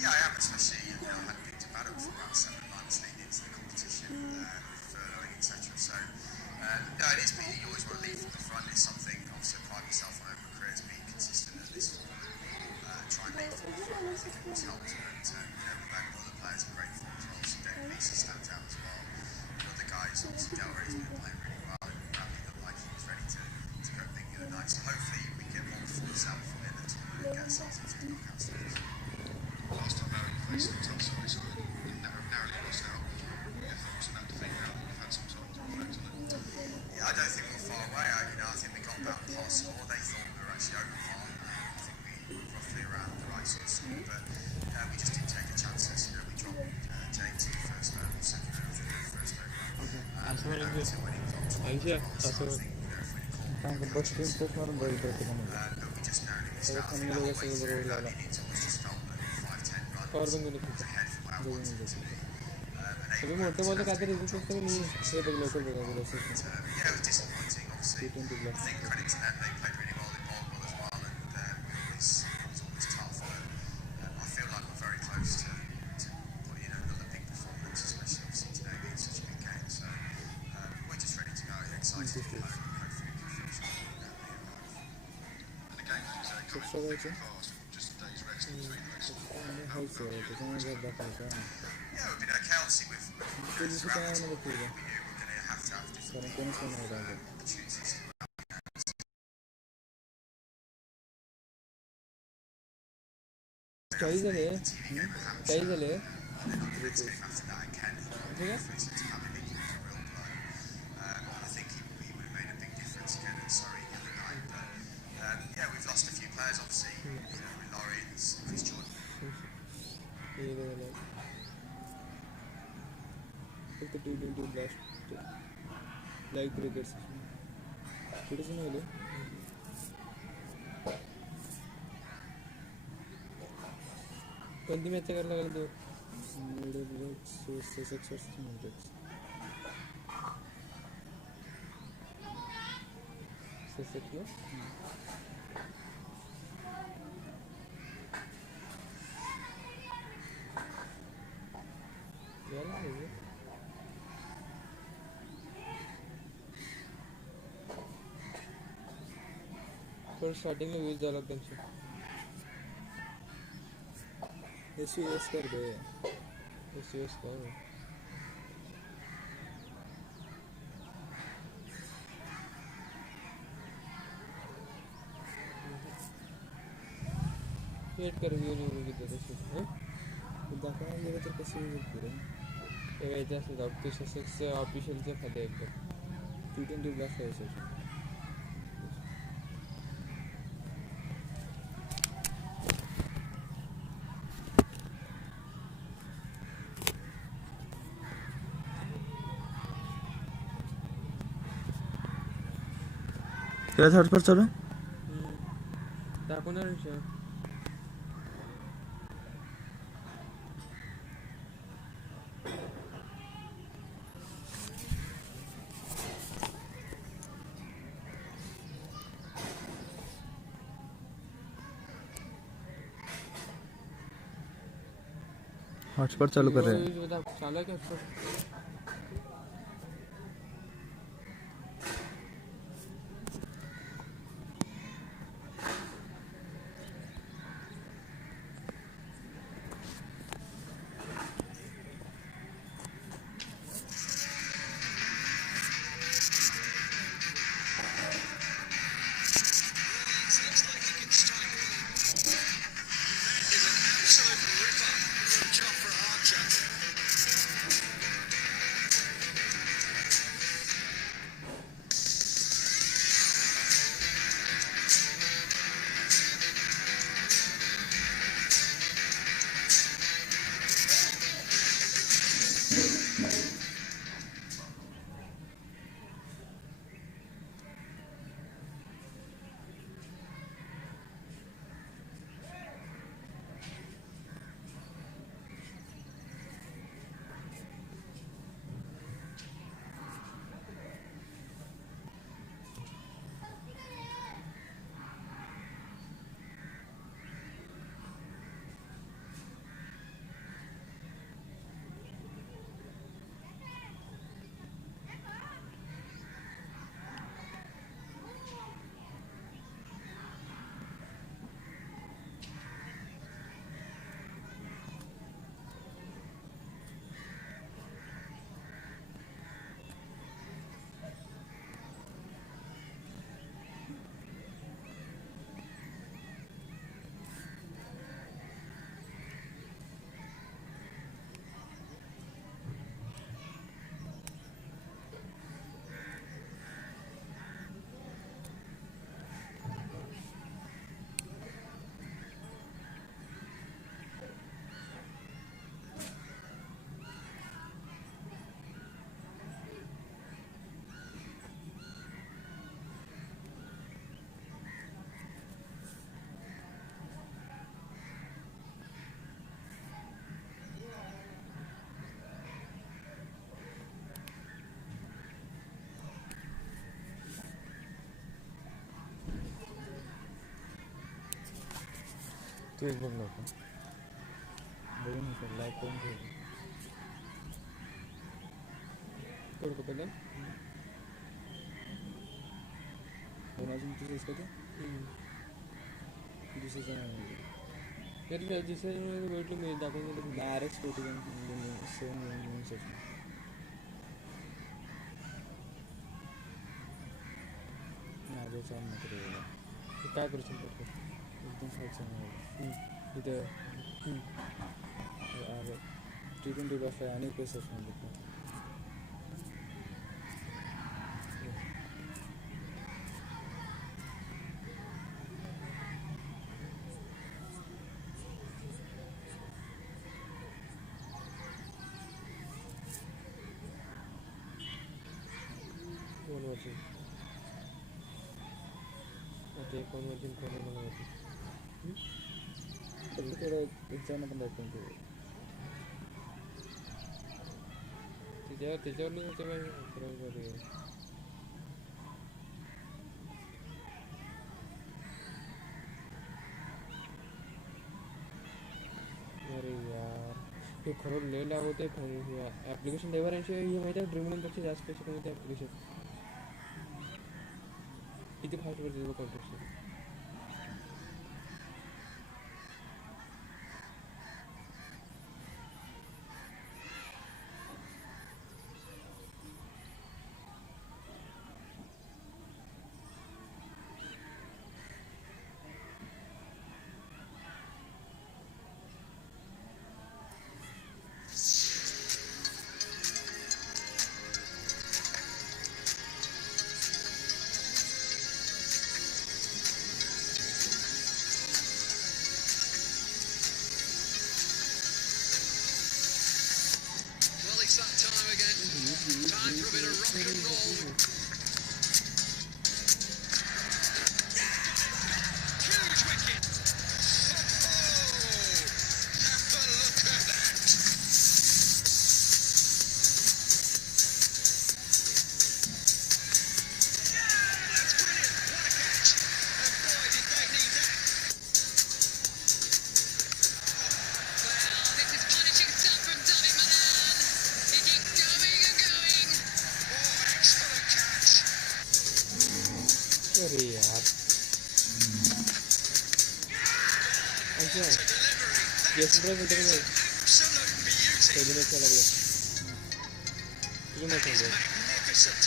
Yeah, I am, especially, I hadn't picked a battle for about 7 months leading into the competition, furloughing, etc. So, no, it is, but you always want to lead from the front. It's something, obviously, I pride myself on over my career to be consistent at this form and try and lead from the front. I think it always helps, but, we've had other players in great form as well, so Dave Lisa stands out as well. The guys, obviously, Delray's been playing really well, and Bradley looked like he was ready to go big the other night. So hopefully we get more performance out from in the tournament and get ourselves into the knockout stages. Last time out, you faced the tough side, so you narrowly lost out. Your thoughts on that defeat now that you've had some time to reflect on it? Yeah, I don't think we're far away. I think we got about par score. They thought we were actually over par. I think we were roughly around the right sort of score, but we just didn't take the chances. We dropped James in the first round or second round, I think, the first round. Kanka boş bir tutmadım böyle bırakamadım. Kanka böyle sayı vuruyorlar. Pardon bunu tuttum. अभी मोटे ball का result सकते हैं नहीं ये तो local देगा वो local t20 plus Just a day's rest between those. Yeah, I can't see with we're going to have to have different opportunities. Choice है choice है I think he would have made a big difference again at Surrey the other night. But yeah, we've lost a few players, obviously. With Laurie and Chris Jordan. the t20 blast live cricket citizen hole कोणती match करायला लागला तो Sussex Vs Middlesex Sussex ना यार है पर starting में use डाला कंचे SUS कर दे SUS कर वेट कर व्यू नहीं होगी तो हैं दाखवा ये तो कैसे यूज करें ये जैसे डॉक्टर Sussex से ऑफिशियल से खाते एक t20 ब्लास्ट है सर क्या थर्ड पर चलो दाखवणार विषय हॉटस्पॉट चालू कर रहे हैं चालू है क्या तू एक बघ नको बघून सर लाईक करून ठेव करू का पहिलं अजून तुझेच का ते दुसऱ्याचं नाही म्हणजे दुसऱ्यामध्ये भेटलं मी दाखवून गेलं डायरेक्ट सेवन घेऊन सेशन माझ्या छान नको तू काय करू शकतो एकदम साईडचं तिथं अरे T20 बस आहे अनेक पेसेस म्हणतात कोण वाचून आता कोण वाचून कोण मला वाचून थोडं एक्झाम पण दाखवून त्याच्यावर नाही होतं काय बरोबर अरे यार हे खरं लय लाभ होते ॲप्लिकेशन डेव्हलपरची हे माहिती आहे ड्रीमपेक्षा जास्त पैसे कमवते ॲप्लिकेशन किती फास्ट करते बघ contraction Time for a bit of rock and roll. Huge wicket. Have a look at that. That's brilliant. What a catch. And boy, did they need that. Well, this is punishing stuff from David Malan. He keeps going and going. Oh, excellent catch. अरे यार अच्छा What a delivery. जैसे minute में Absolute beauty. कई दिनों से लग ये मत That is समझो magnificent.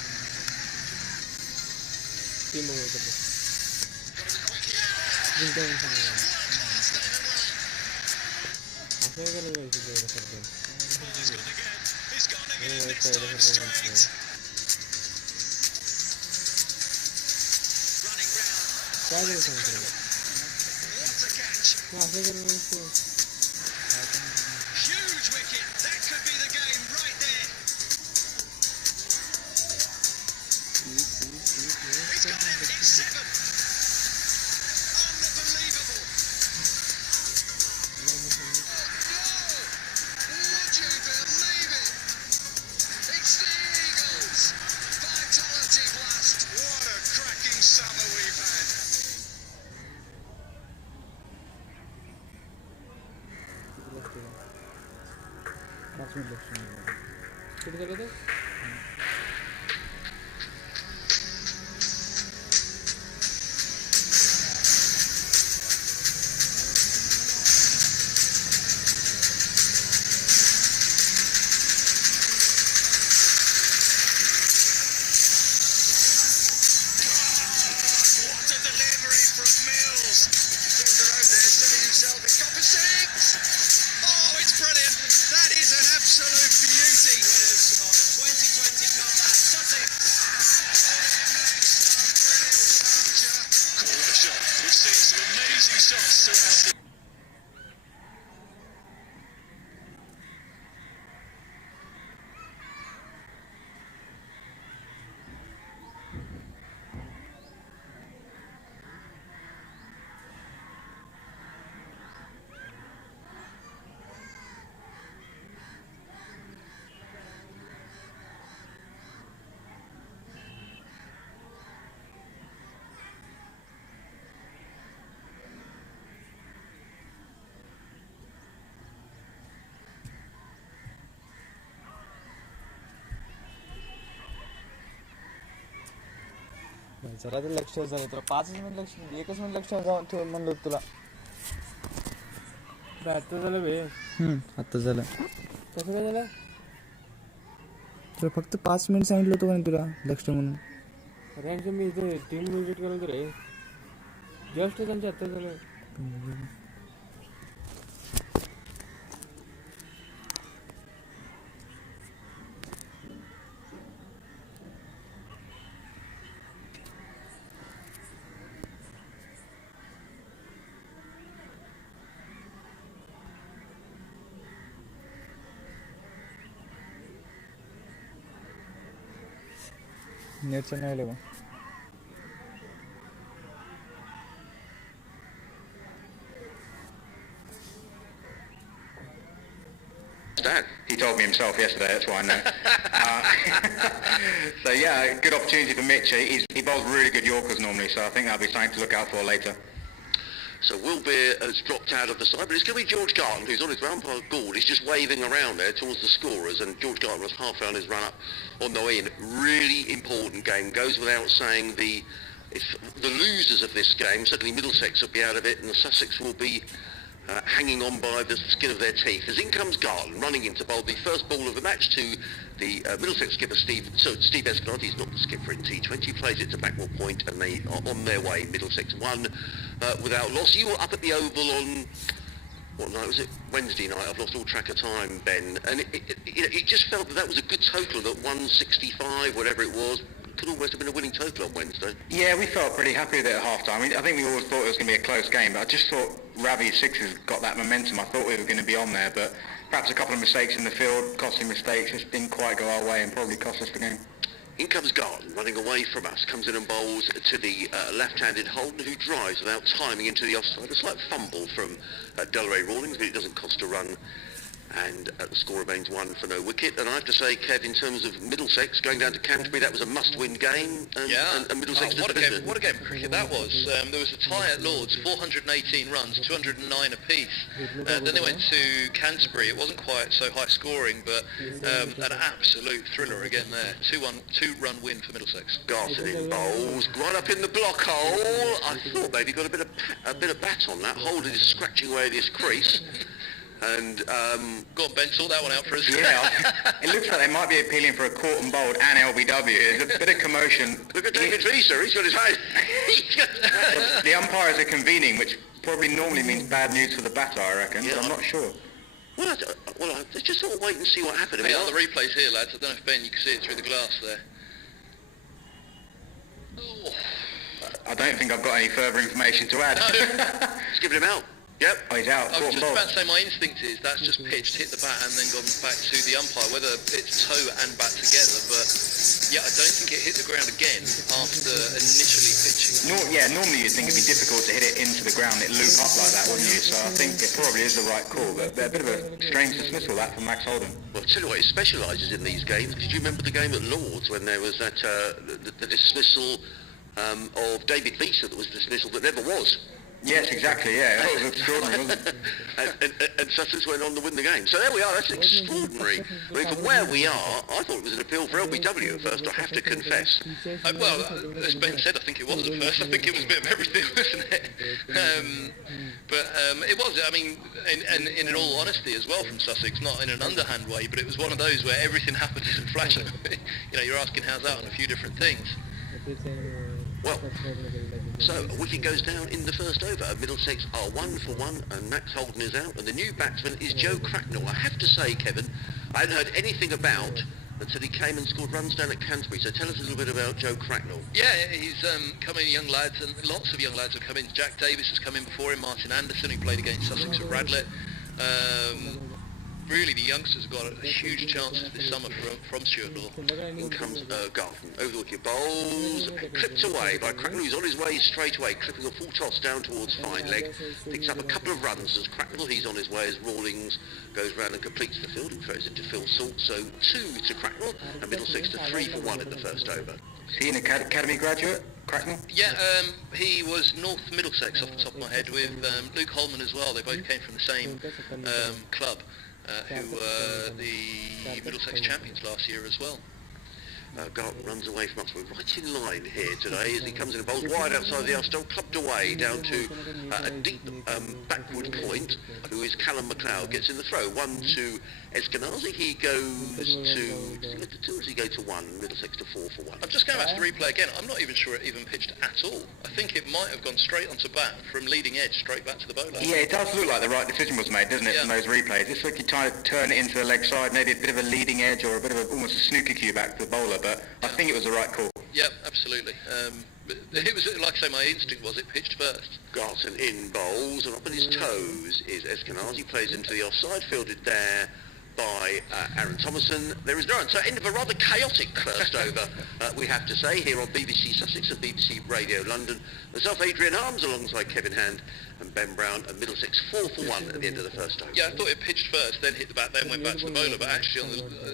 3 नंबर कर दो Got a bit quick here. जिनका इंसान है World class, David Malan. आशा करो इसे दे सकते हैं He's gone again. He's gone again वो this ऐसा time इधर straight. Running round. क्या दे सकते हैं What a catch. आशा करो इसको Huge wicket. That could be the game right there. He's got it. It's 7. Unbelievable. Oh no. Would you believe it? It's the Eagles. Vitality blast. What a cracking summer we've had. पाँच minute लगते कितने कर रहे थे What a delivery from Mills. Fielder out there setting himself in copper 6. Oh, it's brilliant. That is an absolute beauty. Winners of the 2020 Cup जरा तर लक्ष ठेव झालं तुला 5 मिनिट लक्ष 1 मिनिट लक्ष जाऊन ठेव म्हणलं होतं तुला आता झालं बे आता झालं कसं काय झालं तुला फक्त 5 मिनिट सांगितलं होतं का नाही तुला लक्ष ठेव म्हणून अरे मी इथे टीम विजिट करायला रे जस्ट त्यांच्या आता झालं नेटचं नाही आलं का Dad. He told me himself yesterday, that's why I know. So yeah, good opportunity for Mitch. He bowls really good Yorkers normally, so I think that'll be something to look out for later. So Will Beer has dropped out of the side, but it's going to be George Garton, who's on his run. Umpire Gould is just waving around there towards the scorers, and George Garton was half round his run up on the way in. Really important game. Goes without saying if the losers of this game, certainly Middlesex will be out of it, and the Sussex will be hanging on by the skin of their teeth. As in comes Garton, running into bowl the first ball of the match to the Middlesex skipper Steve Escalante. He's not the skipper in T20, plays it to backward point, and they are on their way. Middlesex won without loss. You were up at the Oval on, what night was it? Wednesday night. I've lost all track of time, Ben. And it just felt that was a good total, that 165, whatever it was, could almost have been a winning total on Wednesday. Yeah, we felt pretty happy with it at half-time. I think we always thought it was going to be a close game, but I just thought Ravi's sixes got that momentum. I thought we were going to be on there, but perhaps a couple of mistakes in the field, costly mistakes, just didn't quite go our way and probably cost us the game. In comes Garton, running away from us, comes in and bowls to the left-handed Holden, who drives without timing into the offside. A slight fumble from Delray Rawlings, but it doesn't cost a run. And the score remains 1 for no wicket. And I have to say, Kev, in terms of Middlesex, going down to Canterbury, that was a must-win game. And Middlesex what a game of cricket that was. There was a tie at Lords, 418 runs, 209 apiece. Then they went to Canterbury. It wasn't quite so high scoring, but an absolute thriller again there. 2-run win for Middlesex. Garton in bowls, right up in the block hole. I thought maybe got a bit of bat on that. Holden is scratching away at his crease. And go on, Ben, sort that one out for us. Yeah, it looks like they might be appealing for a caught and bowled and LBW. There's a bit of commotion. Look at David Visa, he's got his hand. The umpires are convening, which probably normally means bad news for the batter, I reckon, Yeah, but I'm not sure. Well, let's just sort of wait and see what happens. On the replays here, lads. I don't know if, Ben, you can see it through the glass there. Oh. I don't think I've got any further information to add. No. Just giving him out. Yep. Oh, he's out. I was just about to say my instinct is that's just pitched, hit the bat and then gone back to the umpire, whether it's toe and bat together, but yeah, I don't think it hit the ground again after initially pitching. Normally you'd think it'd be difficult to hit it into the ground, it'd loop up like that, wouldn't you? So I think it probably is the right call, but a bit of a strange dismissal that from Max Holden. Well, I'll tell you what, he specialises in these games. Did you remember the game at Lords when there was that the dismissal of David Visa that was dismissal that never was? Yes, exactly, yeah. That was extraordinary, wasn't it? and Sussex went on to win the game. So there we are, that's extraordinary. I mean, from where we are, I thought it was an appeal for LBW at first, I have to confess. Well, as Ben said, I think it was at first. I think it was a bit of everything, wasn't it? But it was, I mean, and in all honesty as well from Sussex, not in an underhand way, but it was one of those where everything happened in a flash. You're asking how's that on a few different things. Well, so a wicket goes down in the first over. Middlesex are 1 for 1 and Max Holden is out, and the new batsman is Joe Cracknell. I have to say, Kevin, I hadn't heard anything about until he came and scored runs down at Canterbury. So tell us a little bit about Joe Cracknell. Yeah, he's come in, young lads, and lots of young lads have come in. Jack Davis has come in before him, Martin Anderson, who played against Sussex at Radlett. Really, the youngsters have got a huge chance this summer from Stuart Law. In comes Garton, over the wicket, bowls, clipped away by Cracknell, who's on his way straight away, clipping a full toss down towards fine leg, picks up a couple of runs as Cracknell, he's on his way as Rawlings goes round and completes the field and throws it to Phil Salt, so 2 to Cracknell, and Middlesex to 3 for 1 in the first over. Is he an academy graduate, Cracknell? Yeah, he was North Middlesex off the top of my head with Luke Holman as well. They both came from the same club. Who were the Middlesex champions last year as well. Garton runs away from us. We're right in line here today as he comes in and bowls wide outside the arse, clubbed away down to a deep backward point, who is Callum McLeod, gets in the throw. 1 to Eskenazi. He goes to... Does he go to 2 or does he go to 1? Middlesex to 4 for 1. I'm just going back to the replay again. I'm not even sure it even pitched at all. I think it might have gone straight onto bat from leading edge straight back to the bowler. Yeah, it does look like the right decision was made, doesn't it, from those replays? It's like you try to turn it into the leg side, maybe a bit of a leading edge or a bit of almost a snooker cue back to the bowler, but I think it was the right call. Yeah, absolutely. But it was, like I say, my instinct was it pitched first. Garton in bowls, and up on his toes is Eskenazi, plays into the offside, fielded there by Aaron Thomason. There is no run. So end of a rather chaotic first over, we have to say, here on BBC Sussex and BBC Radio London. Myself, Adrian Harms, alongside Kevin Hand and Ben Brown, and Middlesex 4 for 1 at the end of the first over. Yeah, I thought it pitched first, then hit the bat, then went back to the bowler, but actually on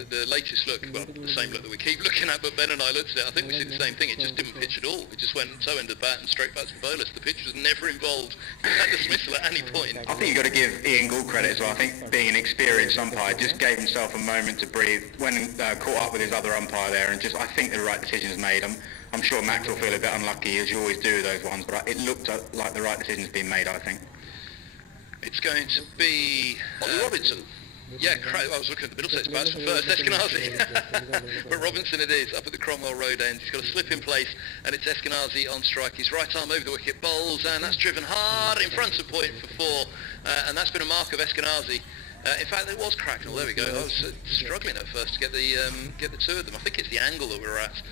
the latest look, well, the same look that we keep looking at, but Ben and I looked at it, I think we see the same thing. It just didn't pitch at all. It just went toe end of the bat and straight back to the bowler. So the pitch was never involved in that dismissal at any point. I think you've got to give Ian Gould credit as well. I think being an experienced umpire just gave himself a moment to breathe, went and caught up with his other umpire there, and just, I think the right decision is made. I'm sure Max will feel a bit unlucky, as you always do with those ones, but it looked like the right decision's been made, I think. It's going to be... Ollie Robinson. Yeah, I was looking at the Middlesex bats for first, Eskenazi. But Robinson it is, up at the Cromwell Road end. He's got a slip in place, and it's Eskenazi on strike. His right arm over the wicket, bowls, and that's driven hard in front of point for 4. And that's been a mark of Eskenazi. In fact, it was Cracknell. There we go. I was struggling at first to get the two of them. I think it's the angle that we're at,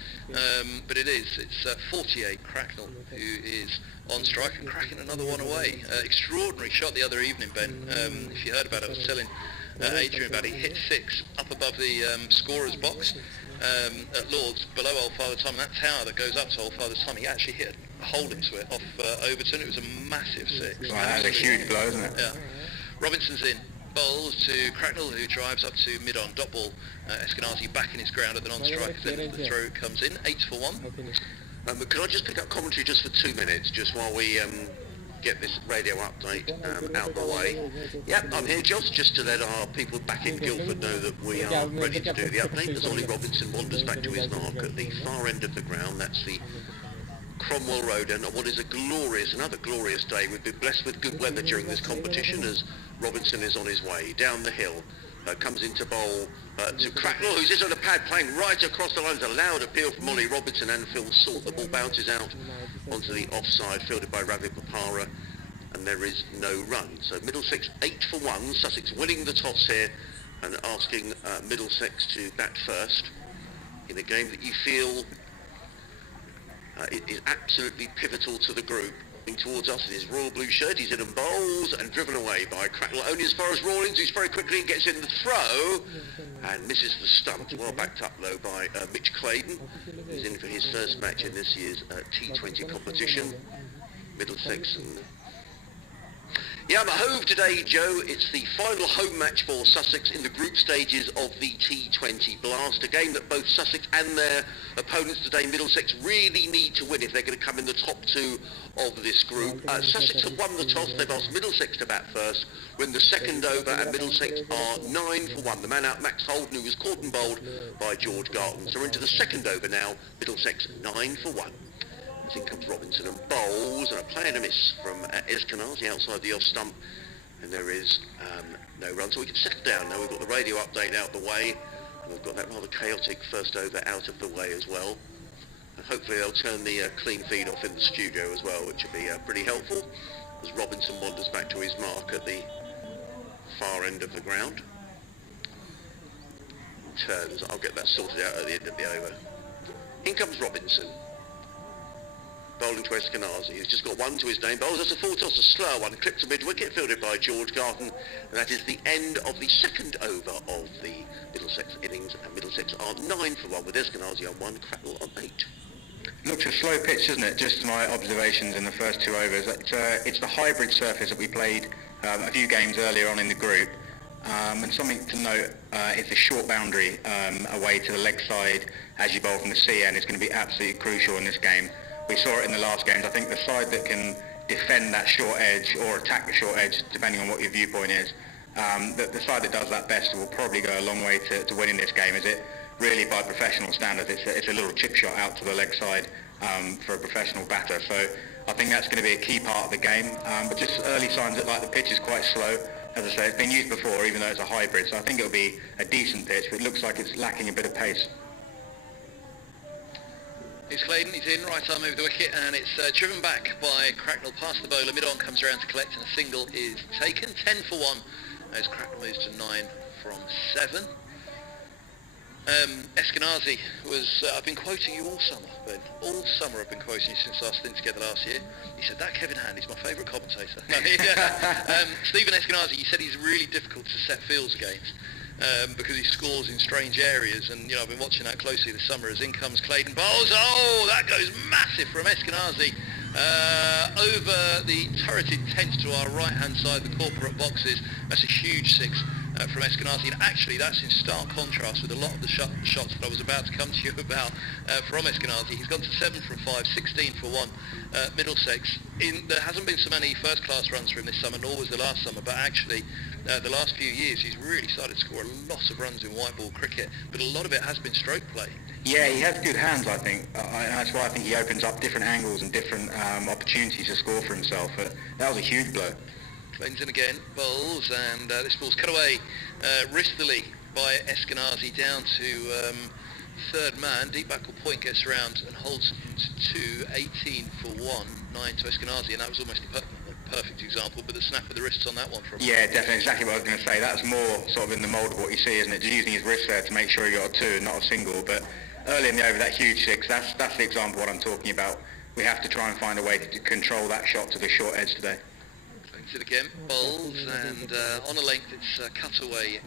but it is. It's 48 Cracknell who is on strike and cracking another one away. Extraordinary shot the other evening, Ben. If you heard about it, I was telling Adrian about it. He hit 6 up above the scorer's box at Lord's, below Old Father Time, and that tower that goes up to Old Father Time. He actually hit a hole into it off Overton. It was a massive 6. Well, that's a huge blow, isn't it? Yeah. Robinson's in. Bowls to Cracknell, who drives up to mid-on, dot ball. Eskenazi back in his ground at the non-strikers end. The throw comes in, 8 for 1. Can I just pick up commentary just for 2 minutes, just while we get this radio update out the way? Yep, I'm here, Joss, just to let our people back in Guildford know that we are ready to do the update as Ollie Robinson wanders back to his mark at the far end of the ground. That's the Cromwell Road, and what is another glorious day. We've been blessed with good weather during this competition as Robinson is on his way down the hill. Comes into bowl to Cracknell, who's just on the pad playing right across the line. There's a loud appeal from Ollie Robinson and Phil Salt. The ball bounces out onto the offside, fielded by Ravi Papara, and there is no run. So Middlesex 8 for 1. Sussex winning the toss here and asking Middlesex to bat first in a game that you feel it is absolutely pivotal to the group. Towards us in his royal blue shirt, he's in and bowls and driven away by Cracknell, only as far as Rawlins, who's very quickly gets in the throw and misses the stump. Well backed up though by Mitch Claydon, who's in for his first match in this year's T20 competition. Middlesex and yeah, I'm at Hove today, Joe. It's the final home match for Sussex in the group stages of the T20 Blast, a game that both Sussex and their opponents today, Middlesex, really need to win if they're going to come in the top 2 of this group. Sussex have won the toss. They've asked Middlesex to bat first, win the second over, and Middlesex are 9 for 1. The man out, Max Holden, who was caught and bowled by George Garton. So we're into the second over now. Middlesex 9 for 1. As in comes Robinson and bowls, and a play and a miss from Eskenazi outside the off stump, and there is no run. So we can settle down now. We've got the radio update out the way, and we've got that rather chaotic first over out of the way as well. And hopefully they'll turn the clean feed off in the studio as well, which will be pretty helpful, as Robinson wanders back to his mark at the far end of the ground. Turns, I'll get that sorted out at the end of the over. In comes Robinson. Bowling to Eskenazi, who's just got 1 to his name. Bowls, that's a full toss, a slow one, clipped to mid-wicket, fielded by George Garton, and that is the end of the second over of the Middlesex innings, and Middlesex are 9 for 1, with Eskenazi on 1, Cracknell on 8. Looks a slow pitch, doesn't it? Just my observations in the first 2 overs. It's the hybrid surface that we played a few games earlier on in the group, and something to note, it's a short boundary away to the leg side as you bowl from the sea end. It's going to be absolutely crucial in this game. We saw it in the last games. I think the side that can defend that short edge or attack the short edge, depending on what your viewpoint is, the side that does that best will probably go a long way to winning this game, as it really by professional standards, it's a little chip shot out to the leg side for a professional batter. So I think that's going to be a key part of the game. But just early signs that like the pitch is quite slow. As I say, it's been used before, even though it's a hybrid. So I think it'll be a decent pitch, but it looks like it's lacking a bit of pace. It's Clayton, he's in, right arm over the wicket, and it's driven back by Cracknell past the bowler. Mid-on comes around to collect, and a single is taken. 10 for 1 as Cracknell moves to 9 from 7. Eskenazi was, I've been quoting you all summer, Ben. All summer I've been quoting you since our stint together last year. He said, that Kevin Hand is my favourite commentator. No, Stephen Eskenazi, he said he's really difficult to set fields against. Because he scores in strange areas, and I've been watching that closely this summer as in comes Clayton bowls. Oh, that goes massive from Eskenazi over the turreted tent to our right hand side, the corporate boxes. That's a huge 6 from Eskenazi, and actually that's in stark contrast with a lot of the shots that I was about to come to you about from Eskenazi. He's gone to 7 from 5, 16 for 1. Middlesex, there hasn't been so many first class runs for him this summer, nor was the last summer, but actually the last few years he's really started to score a lot of runs in white ball cricket, but a lot of it has been stroke play. Yeah, he has good hands, I think. That's why I think he opens up different angles and different opportunities to score for himself. That was a huge blow. Clayton's in again, bowls, and this ball's cut away wristily by Eskenazi down to third man. Deep backward point gets around and holds him to 2, 18 for 1, 9 to Eskenazi, and that was almost a perfect example, but the snap of the wrists on that one from Yeah, definitely, exactly what I was going to say. That's more sort of in the mould of what you see, isn't it? Just using his wrist there to make sure he got a 2 and not a single. But early in the over, that huge 6, that's the example of what I'm talking about. We have to try and find a way to control that shot to the short edge today. Clayton's it again, bowls, and on a length it's cut away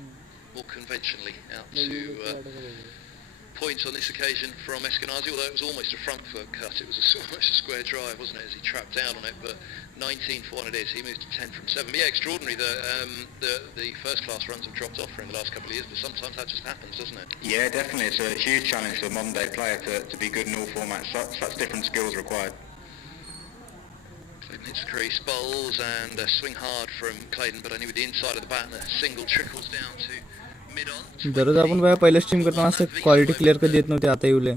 more conventionally out to points on this occasion from Eskenazi, although it was almost a front foot cut. It was almost a square drive, wasn't it, as he trapped down on it, but 19 for 1 it is. He moves to 10 from 7. But yeah, extraordinary that the first class runs have dropped off for him the last couple of years, but sometimes that just happens, doesn't it? Yeah, definitely. It's a huge challenge for the modern day player to be good in all formats. Such different skills required. Clayton hits the crease, bowls, and swing hard from Clayton, but only with the inside of the bat, and a single trickles down to mid-on. दररोज आपण पहिल्या stream करताना असं quality clear कधी देत नव्हते, आता येऊले